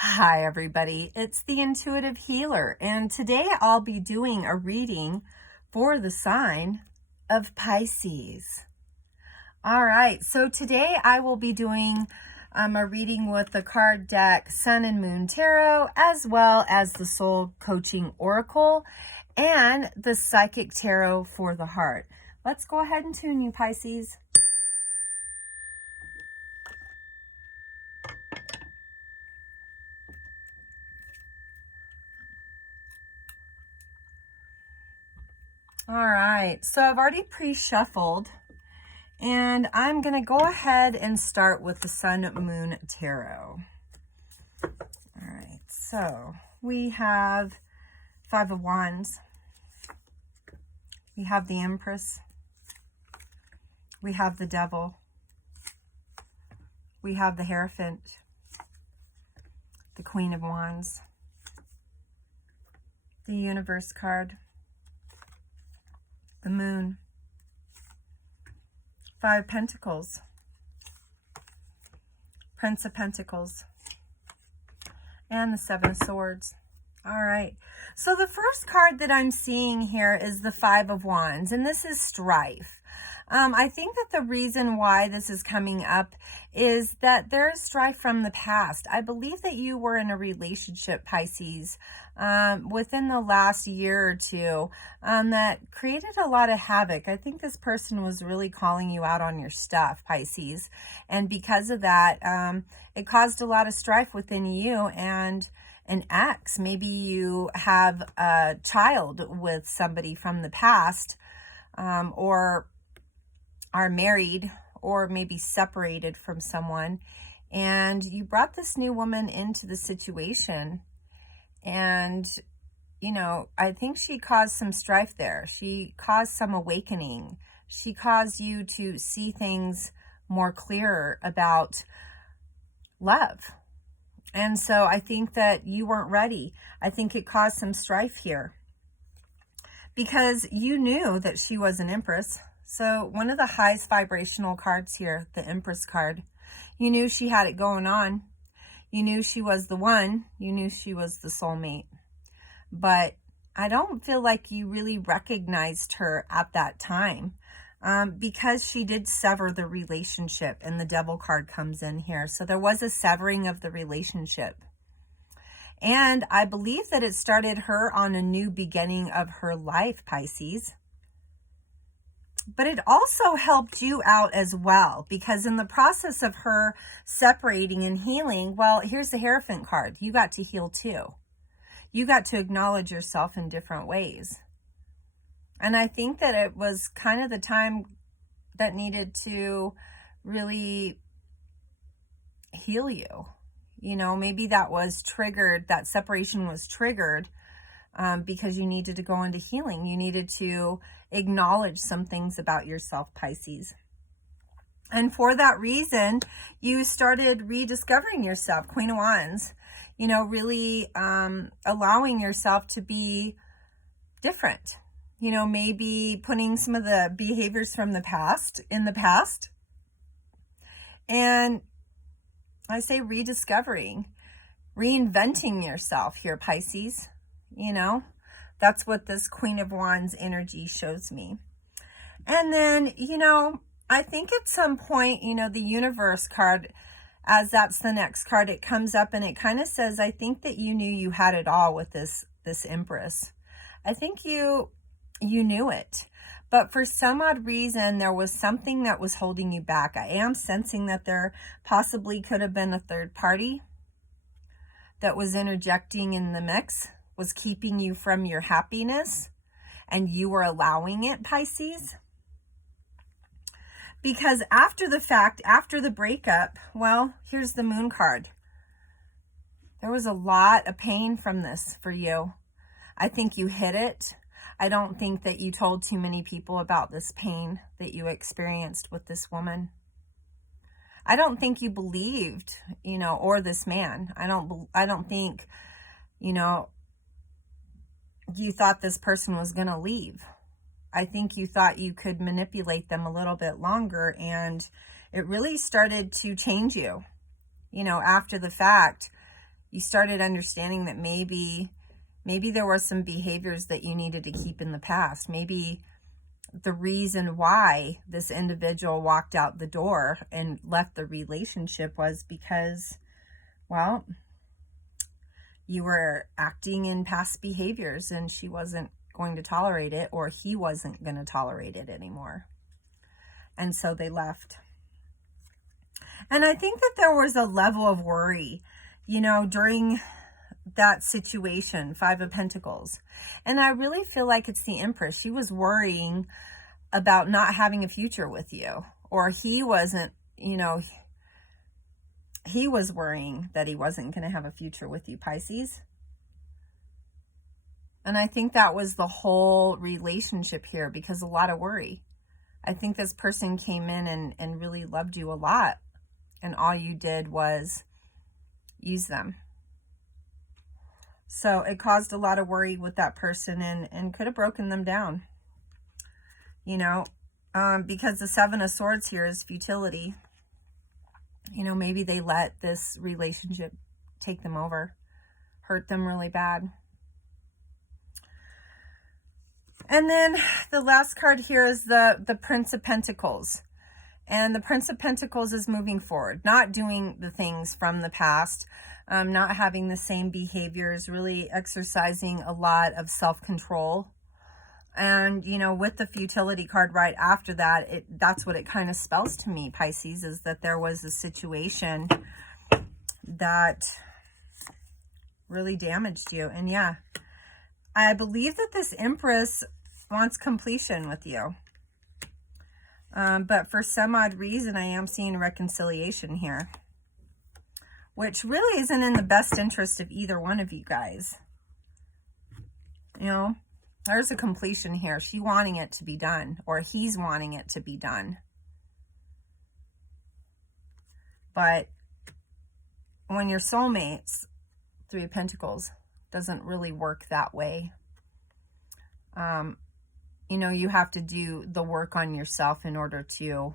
Hi everybody, it's the Intuitive Healer, and today I'll be doing a reading for the sign of Pisces. All right, so today I will be doing a reading with the card deck Sun and Moon Tarot, as well as the Soul Coaching Oracle and the Psychic Tarot for the Heart. Let's go ahead and tune you, Pisces. All right, so I've already pre-shuffled, and I'm going to go ahead and start with the Sun Moon Tarot. All right, so we have Five of Wands. We have the Empress. We have the Devil. We have the Hierophant. The Queen of Wands. The Universe card. The Moon. Five Pentacles. Prince of Pentacles. And the Seven of Swords. All right. So the first card that I'm seeing here is the Five of Wands, and this is strife. I think that the reason why this is coming up is that there is strife from the past. I believe that you were in a relationship, Pisces, within the last year or two that created a lot of havoc. I think this person was really calling you out on your stuff, Pisces. And because of that, it caused a lot of strife within you and an ex. Maybe you have a child with somebody from the past, or are married, or maybe separated from someone, and you brought this new woman into the situation. And, you know, I think she caused some strife there. She caused some awakening. She caused you to see things more clearer about love. And so I think that you weren't ready. I think it caused some strife here because you knew that she was an Empress. So one of the highest vibrational cards here, the Empress card, you knew she had it going on. You knew she was the one. You knew she was the soulmate. But I don't feel like you really recognized her at that time because she did sever the relationship, and the Devil card comes in here. So there was a severing of the relationship. And I believe that it started her on a new beginning of her life, Pisces. But it also helped you out as well, because in the process of her separating and healing, well, here's the Hierophant card. You got to heal too. You got to acknowledge yourself in different ways. And I think that it was kind of the time that needed to really heal you. You know, maybe that was triggered, that separation was triggered because you needed to go into healing. You needed to acknowledge some things about yourself, Pisces. And for that reason, you started rediscovering yourself, Queen of Wands, you know, really allowing yourself to be different. You know, maybe putting some of the behaviors from the past in the past. And I say rediscovering, reinventing yourself here, Pisces. You know, that's what this Queen of Wands energy shows me. And then, you know, I think at some point, you know, the Universe card, as that's the next card, it comes up and it kind of says, I think that you knew you had it all with this Empress. I think you knew it. But for some odd reason, there was something that was holding you back. I am sensing that there possibly could have been a third party that was interjecting in the mix, was keeping you from your happiness, and you were allowing it, Pisces. Because after the fact, after the breakup, well, here's the Moon card. There was a lot of pain from this for you. I think you hid it. I don't think that you told too many people about this pain that you experienced with this woman. I don't think you believed, you know, or this man. I don't think, you know, you thought this person was going to leave. I think you thought you could manipulate them a little bit longer, and it really started to change you. You know, after the fact, You started understanding that maybe there were some behaviors that you needed to keep in the past. Maybe the reason why this individual walked out the door and left the relationship was because, well, you were acting in past behaviors and she wasn't going to tolerate it, or he wasn't going to tolerate it anymore. And so they left. And I think that there was a level of worry, you know, during that situation, Five of Pentacles. And I really feel like it's the Empress. She was worrying about not having a future with you, or he wasn't, you know, he was worrying that he wasn't going to have a future with you, Pisces. And I think that was the whole relationship here, because a lot of worry. I think this person came in and really loved you a lot, and all you did was use them. So it caused a lot of worry with that person, and could have broken them down. You know, because the Seven of Swords here is futility. You know, maybe they let this relationship take them over, hurt them really bad. And then the last card here is the Prince of Pentacles. And the Prince of Pentacles is moving forward, not doing the things from the past, not having the same behaviors, really exercising a lot of self-control. And, you know, with the futility card right after that, that's what it kind of spells to me, Pisces, is that there was a situation that really damaged you. And yeah, I believe that this Empress wants completion with you. But for some odd reason, I am seeing reconciliation here, which really isn't in the best interest of either one of you guys. You know, there's a completion here. She wanting it to be done, or he's wanting it to be done. But when you're soulmates, Three of Pentacles doesn't really work that way. You know, you have to do the work on yourself in order to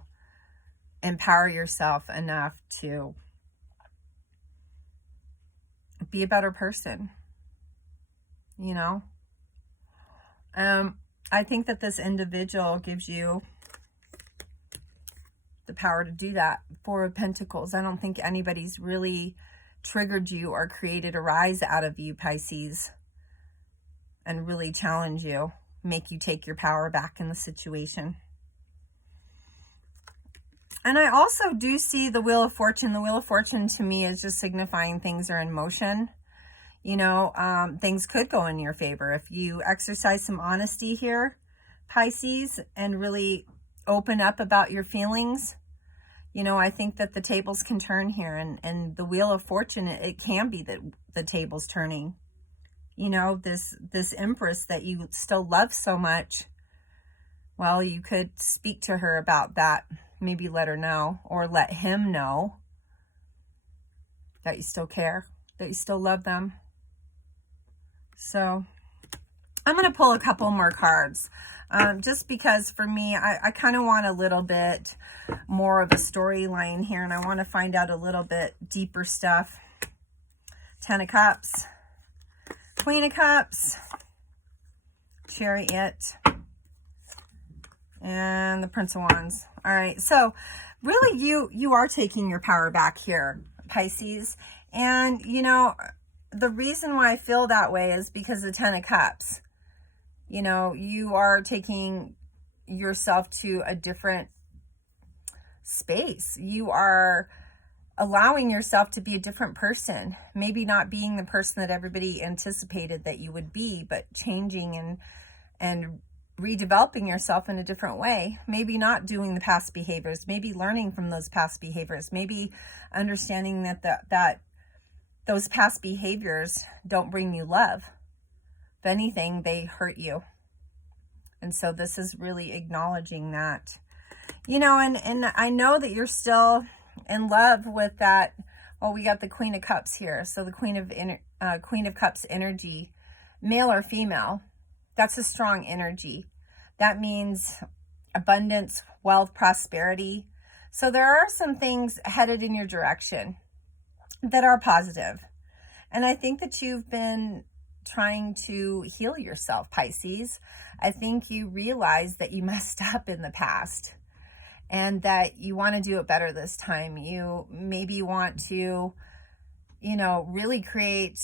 empower yourself enough to be a better person, you know? I think that this individual gives you the power to do that. Four of Pentacles. I don't think anybody's really triggered you or created a rise out of you, Pisces, and really challenge you, make you take your power back in the situation. And I also do see the Wheel of Fortune. The Wheel of Fortune to me is just signifying things are in motion. You know, things could go in your favor if you exercise some honesty here, Pisces, and really open up about your feelings. You know, I think that the tables can turn here, and the Wheel of Fortune, it can be that the tables turning. You know, this Empress that you still love so much, well, you could speak to her about that. Maybe let her know, or let him know that you still care, that you still love them. So I'm going to pull a couple more cards, just because for me, I kind of want a little bit more of a storyline here, and I want to find out a little bit deeper stuff. Ten of Cups, Queen of Cups, Chariot, and the Prince of Wands. All right, so really you are taking your power back here, Pisces. And, you know, the reason why I feel that way is because the Ten of Cups. You know, you are taking yourself to a different space. You are allowing yourself to be a different person. Maybe not being the person that everybody anticipated that you would be, but changing and redeveloping yourself in a different way. Maybe not doing the past behaviors, maybe learning from those past behaviors, maybe understanding that those past behaviors don't bring you love. If anything, they hurt you. And so this is really acknowledging that. You know, and I know that you're still in love with that. Well, we got the Queen of Cups here. So the Queen of Cups energy, male or female, that's a strong energy. That means abundance, wealth, prosperity. So there are some things headed in your direction that are positive. And I think that you've been trying to heal yourself, Pisces. I think you realize that you messed up in the past and that you want to do it better this time. You maybe want to, really create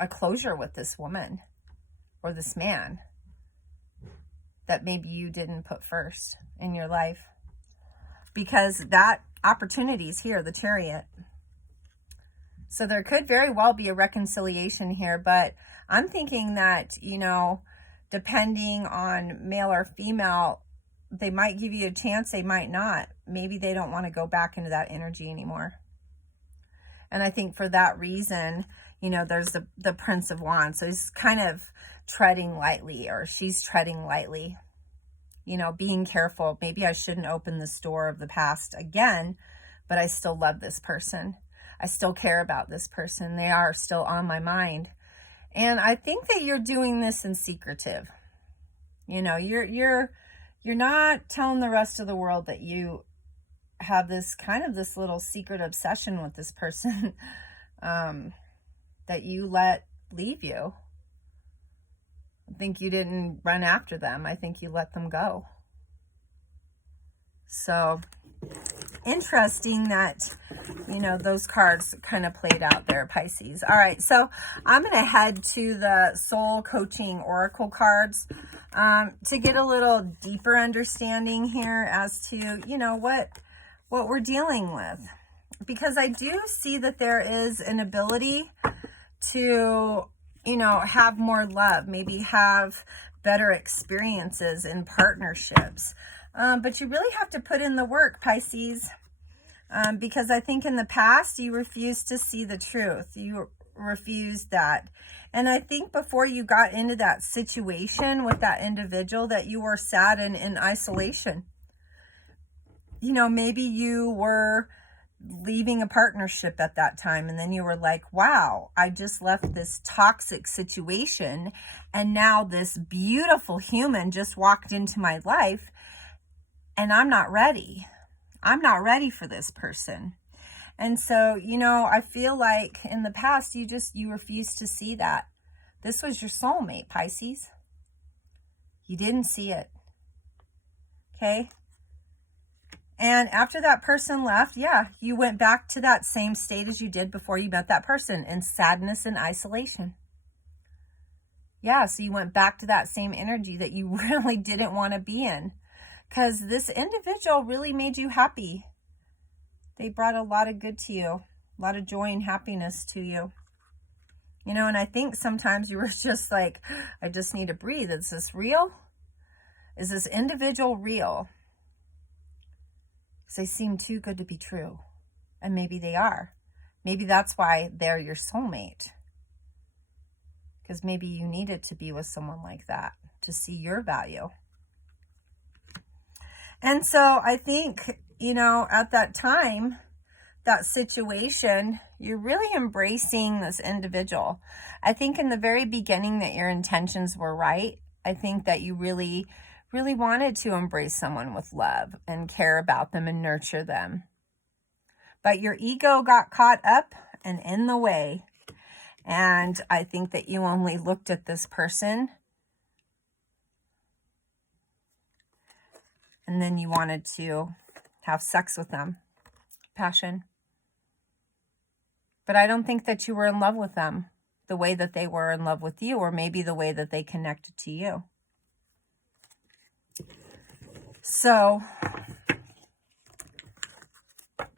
a closure with this woman or this man that maybe you didn't put first in your life, because that opportunity is here, the Chariot. So there could very well be a reconciliation here, but I'm thinking that, depending on male or female, they might give you a chance, they might not. Maybe they don't want to go back into that energy anymore. And I think for that reason, there's the Prince of Wands. So he's kind of treading lightly, or she's treading lightly, being careful. Maybe I shouldn't open this door of the past again, but I still love this person. I still care about this person. They are still on my mind. And I think that you're doing this in secretive. You're not telling the rest of the world that you have this little secret obsession with this person that you let leave you. I think you didn't run after them. I think you let them go. So interesting that, those cards kind of played out there, Pisces. All right, so I'm going to head to the Soul Coaching Oracle cards to get a little deeper understanding here as to, what we're dealing with. Because I do see that there is an ability to, have more love, maybe have better experiences in partnerships. But you really have to put in the work, Pisces, because I think in the past you refused to see the truth. You refused that. And I think before you got into that situation with that individual that you were sad and in isolation. Maybe you were leaving a partnership at that time, and then you were like, wow, I just left this toxic situation, and now this beautiful human just walked into my life, and I'm not ready. I'm not ready for this person. And so, I feel like in the past, you refused to see that. This was your soulmate, Pisces. You didn't see it. Okay? And after that person left, you went back to that same state as you did before you met that person, in sadness and isolation. So you went back to that same energy that you really didn't want to be in, because this individual really made you happy. They brought a lot of good to you, a lot of joy and happiness to you. And I think sometimes you were just like, I just need to breathe. Is this real? Is this individual real? Because they seem too good to be true. And maybe they are. Maybe that's why they're your soulmate. Because maybe you needed to be with someone like that to see your value. And so I think, at that time, that situation, you're really embracing this individual. I think in the very beginning that your intentions were right. I think that you really wanted to embrace someone with love and care about them and nurture them. But your ego got caught up and in the way. And I think that you only looked at this person and then you wanted to have sex with them. Passion. But I don't think that you were in love with them the way that they were in love with you, or maybe the way that they connected to you. So,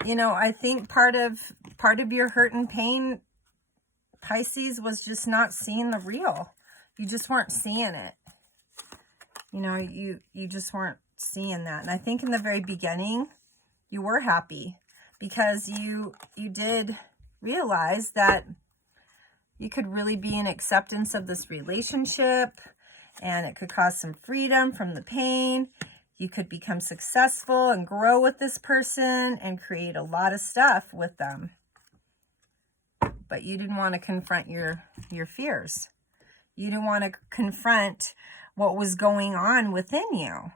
I think part of your hurt and pain, Pisces, was just not seeing the real. You just weren't seeing it. You just weren't seeing that. And I think in the very beginning, you were happy because you did realize that you could really be in acceptance of this relationship, and it could cause some freedom from the pain. You could become successful and grow with this person and create a lot of stuff with them. But you didn't want to confront your fears. You didn't want to confront what was going on within you.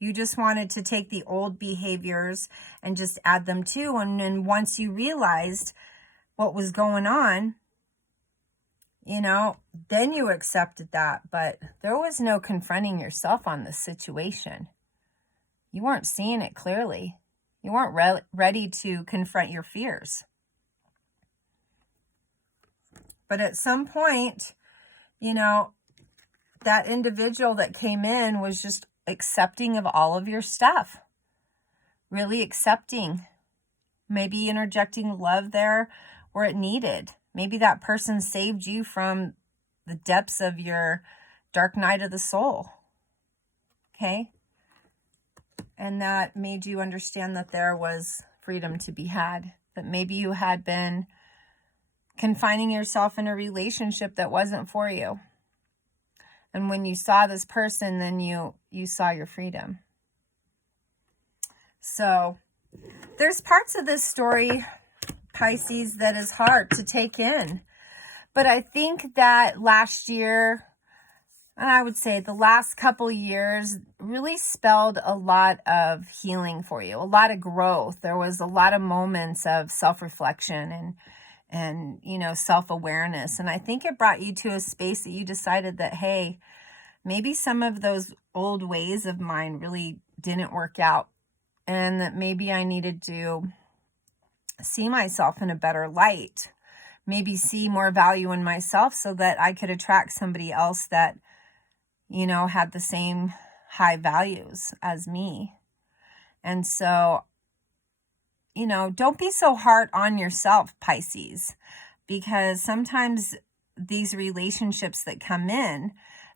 You just wanted to take the old behaviors and just add them to. And then once you realized what was going on, you know, then you accepted that. But there was no confronting yourself on this situation. You weren't seeing it clearly. You weren't ready to confront your fears. But at some point, you know, that individual that came in was just accepting of all of your stuff. Really accepting. Maybe interjecting love there where it needed. Maybe that person saved you from the depths of your dark night of the soul. Okay? And that made you understand that there was freedom to be had. That maybe you had been confining yourself in a relationship that wasn't for you. And when you saw this person, then you saw your freedom. So there's parts of this story, Pisces, that is hard to take in. But I think that last year, and I would say the last couple years, really spelled a lot of healing for you, a lot of growth. There was a lot of moments of self-reflection and you know, self-awareness. And I think it brought you to a space that you decided that, hey, maybe some of those old ways of mine really didn't work out. And that maybe I needed to see myself in a better light. Maybe see more value in myself so that I could attract somebody else that, you know, had the same high values as me. And so, you know, don't be so hard on yourself, Pisces, because sometimes these relationships that come in,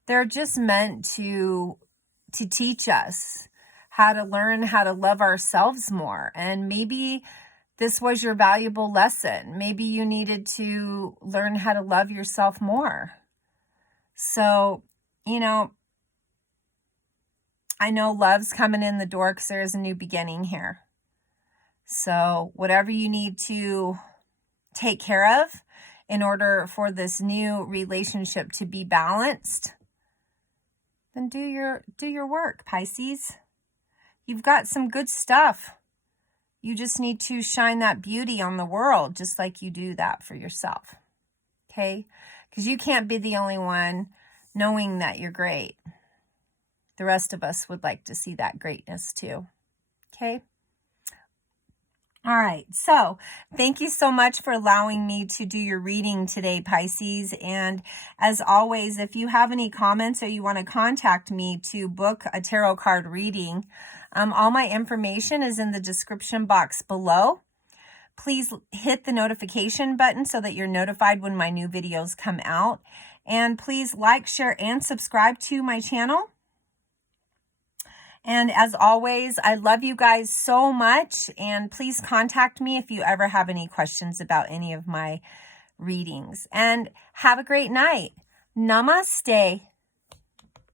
they're just meant to teach us how to learn how to love ourselves more. And maybe this was your valuable lesson. Maybe you needed to learn how to love yourself more. So, you know, I know love's coming in the door because there is a new beginning here. So whatever you need to take care of in order for this new relationship to be balanced, then do your work, Pisces. You've got some good stuff. You just need to shine that beauty on the world, just like you do that for yourself. Okay? Because you can't be the only one knowing that you're great. The rest of us would like to see that greatness too. Okay? All right, so thank you so much for allowing me to do your reading today, Pisces. And as always, if you have any comments or you want to contact me to book a tarot card reading, all my information is in the description box below. Please hit the notification button so that you're notified when my new videos come out. And please like, share, and subscribe to my channel. And as always, I love you guys so much, and please contact me if you ever have any questions about any of my readings. And have a great night. Namaste.